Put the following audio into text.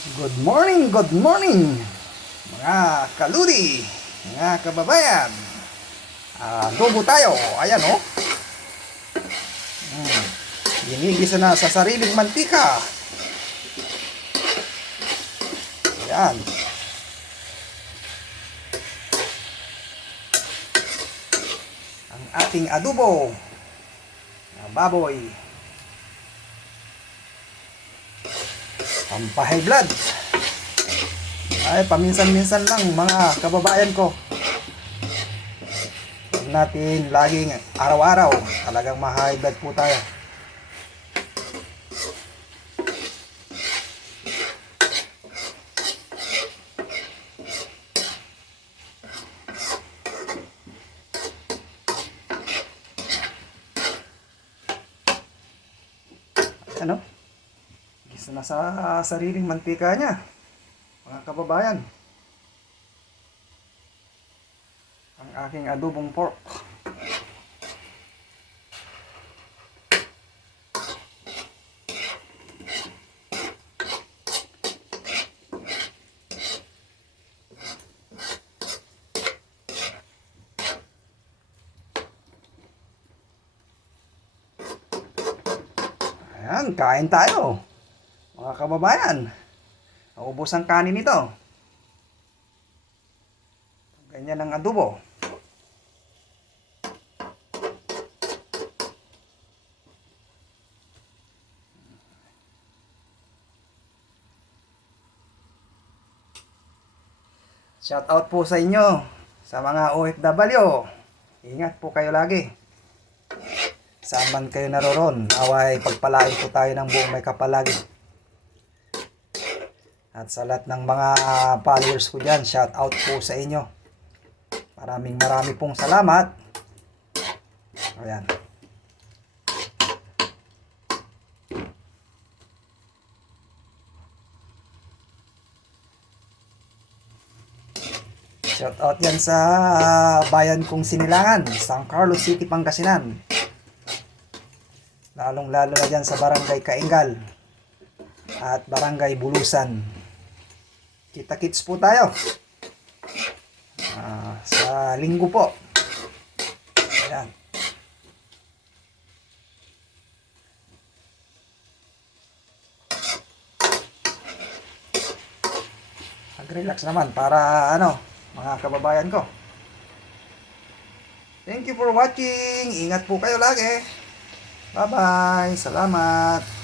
Good morning, mga kaludi, mga kababayan. Adobo tayo, ayan oh. Hmm. Ginigisa na sa sariling mantika. Ayan. Ang ating adobo na baboy. Pampahigh blood. Ay, paminsan-minsan lang mga kababayan ko. Huwag natin laging araw-araw. Talagang ma-high blood po tayo. Ano? Gisa na sa sariling mantika niya. Mga kababayan. Ang aking adobong pork. Ayan, kain tayo. Mga kababayan. Naubos ang kanin nito. Ganyan ang adobo. Shout out po sa inyo, sa mga OFW. Ingat po kayo lagi. Saan man kayo naroon, naway pagpalain po tayo ng buong may kapalagi. At sa lahat ng mga followers ko dyan, shout out po sa inyo. Marami pong salamat. Ayan. Shout out yan sa bayan kong Sinilangan, San Carlos City, Pangasinan. Lalong-lalo na dyan sa Barangay Kaingal at Barangay Bulusan. Kita-kits po tayo sa linggo po. Ayan. Mag-relax naman para mga kababayan ko. Thank you for watching. Ingat po kayo lagi. Bye-bye. Salamat.